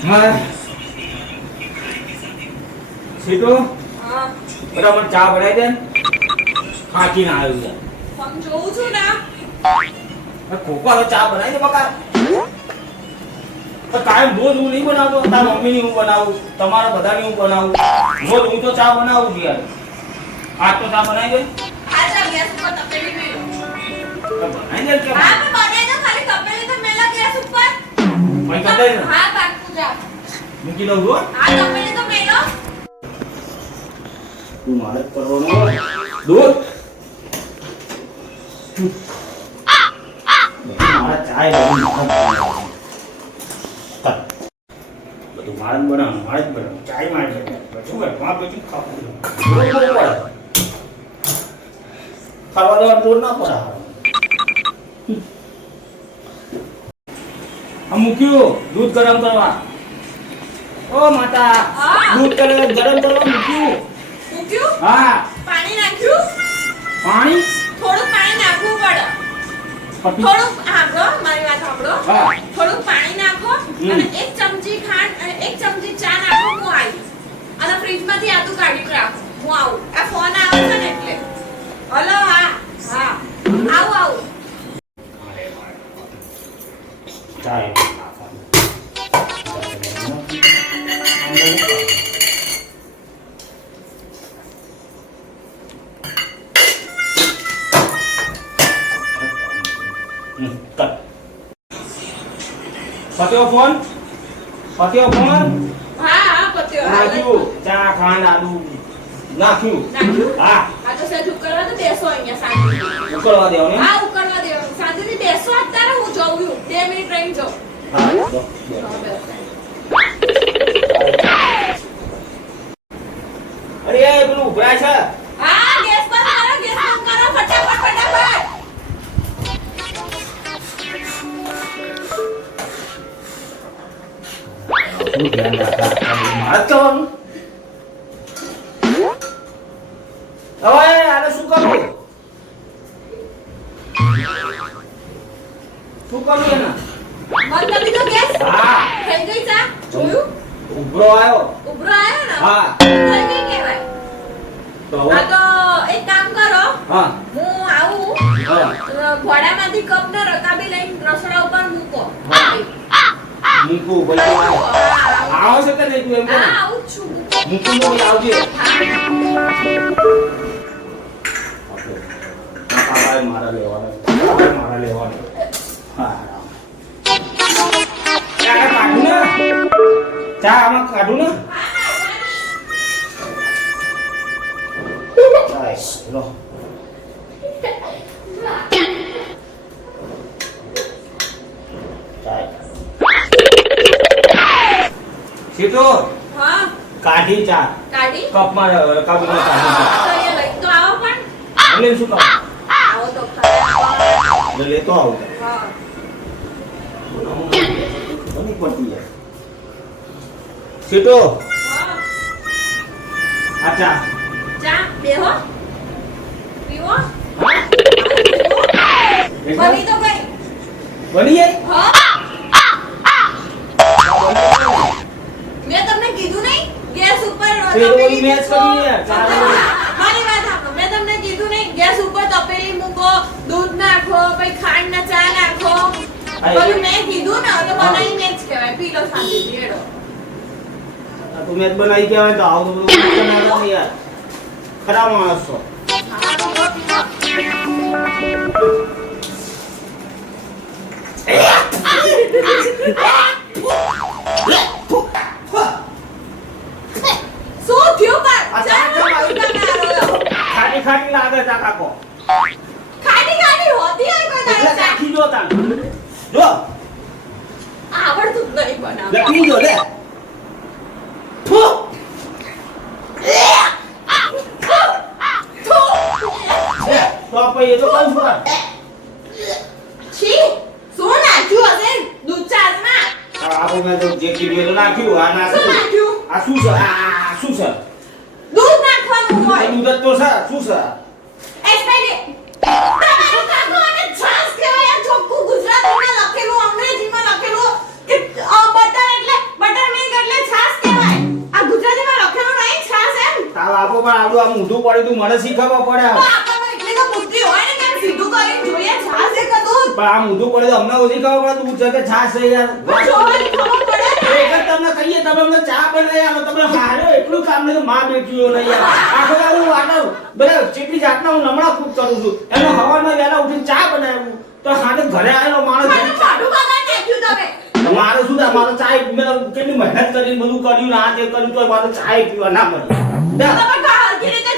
હા સીટો હા બરાબર ચા બનાવી દે ખાકી ના આવ્યું છે હું જોઉં છું ને ખોખા ચા બનાવી દે બકા તો કાયમ રોજ હું નહીં બનાવતો તારા મમ્મીની હું બનાવું તમારા બધાની હું બનાવું રોજ હું તો ચા બનાવું છું યાર આજ તો ચા બનાવી દે આજા ગેસ ઉપર તપેલી મેલો બનાવી દે કે હા મેં બનાવી દો ખાલી તપેલી તો મેલા ગેસ ઉપર ભાઈ કર દે ને હા કાકુ જા મૂકી દઉં છું આ તપેલી તો મેલો તું મારે જ કરવાનો દૂધ મારા ચાય બધું મારે જ બનાવવાનું મારે જ બનાવવાનું ચાય મારે જ બધું ઘરમાં બધું ખાવું ખાવા દેવાનું જોર ના પડે આ મૂક્યું દૂધ ગરમ કરવા ઓ માતા દૂધ ગરમ કરવા મૂક્યું મૂક્યું હા પાણી નાખ્યું પાણી થોડું પાણી નાખવું પડે થોડું સાંભળો મારી વાત સાંભળો હા થોડું પાણી નાખો અને 1 ચમચી ખાંડ અને 1 ચમચી ચા નાખો હું આવીશ અને ફ્રીજમાંથી આદુ કાઢી રાખો હું આવું આ ફોન આવે છે ને એટલે હલો હા હા આવું ચાય પત્યો ફોન હા હા પત્યો નાખ્યું ચા ખાંડ આદુ નાખ્યું હા આ તો સહેજ ઉકળવા તો બેસો અહીંયા શાંતિથી ઉકળવા દેવો ને હા ઉકળવા દેવાનું શાંતિથી બેસો અત્યારે હું જોઉં 2 મિનિટ રહીને જાઉં હા જો અરે એ પેલું ઉભરાય છે હા ગેસ બંધ કરો ફટાફટ શું ધ્યાન રાખા મારે જ કરવાનું હવે આને શું કરવું એને બંધ કરી દીધો ગેસ હા થઈ ગઈ ચા જોયું ઉભરો આવ્યો ઉભરો આવ્યો ને હા થઈ ગઈ કહેવાય તો આ તો એક કામ કરો હા હું આવું હા ઘોડામાંથી કપ ને રકાબી લઈને રસોડા ઉપર મૂકો હા. મૂકું ભાઈ આવો છે કે નહીં તું એમ કે હા આવું જ છું મૂકું તો આવજે મારા લેવાના હા ચા કાઢું ને ચા આમાં કાઢું ને લો સીટો હા કાઢી ચા કાઢી કપમાં રકાબીને કાઢી ચા તો એ લઈ તો આવો પણ એટલે શું કામ આવો તો ખરા લેતો આવું હા બની પડતી યાર સીટો હા આ ચા ચા બેહો પીવો એકદમ બની તો ગઈ બની જાય હા મેં તમને કીધું નહીં ગેસ ઉપર તે ઓલી મેચ કરી યાર મારી વાત સાંભળો મેં તમને કીધું નહીં ગેસ ઉપર તપેલી મૂકો દૂધ નાખો પછી ખાંડ ના ચા નાખો બધું મેં કીધું ને તો બનાવીને જ કહેવાય પી લો શાંતિથી હેડો તું મેચ બનાવી કહેવાય તો આવું તો બધું બનાવતા નહીં યાર ખરાબ માણસ છો હા પીવો શું થયું પણ ચા ખાટી ખાટી લાગે ચા કાકો ખાટી ખાટી હોતી હોય કોઈ એટલે દાડો ચા ચાખી જો તાન જો આવડતું જ નહીં બનાવતા લખી જો લે ફુ તો પછી એ તો કહું છું છી શું નાખ્યું હશે દૂધ ચામાં આપણે મેં તો જે કીધું એ તો નાખ્યું આ શું નાખ્યું નાખ્યું આ શું છે આ શું છે દૂધ નાખવાનું હોય દૂધ જ તો છે શું છે એક્સપાયરી તમારું કાકો અને છાસ કહેવાય આ ચોખ્ખું ગુજરાતીમાં લખેલું અંગ્રેજીમાં લખેલું કે બટર એટલે બટર તમારું આ મોઢું પડ્યું તું મને શીખવવા પડે તો આપણને એટલી તો બુદ્ધિ હોય ને કે સીધું કરીને જોઈએ છાસ એ કદું પણ આ મોઢું પડે તો અમને ઓછી ખબર પડે તું છે કે છાશ છે યાર જોવાની ખબર પડે ને એક જ તમને કહીએ તમે અમને ચા બનાવી આલો તમે હારો એટલું કામ નહીં તો માં બેઠ્યું નહીં યાર આખો દાડો હું આટલો બધા ચેટલી જાતના હું હમણાં ખૂબ કરું છું એનો હવારમાં વહેલા ઉઠીને ચા બનાવ્યું તો હાથે ઘરે આવેલો માણસ મને મોઢું બગાડી નાખ્યું તમે મારે શું થાય મારે ચા મેં કેટલી મહેનત કરીને બધું કર્યું ને આ તે કર્યું તો મારે ચા પીવા ના મળે તમે હરખી રીતે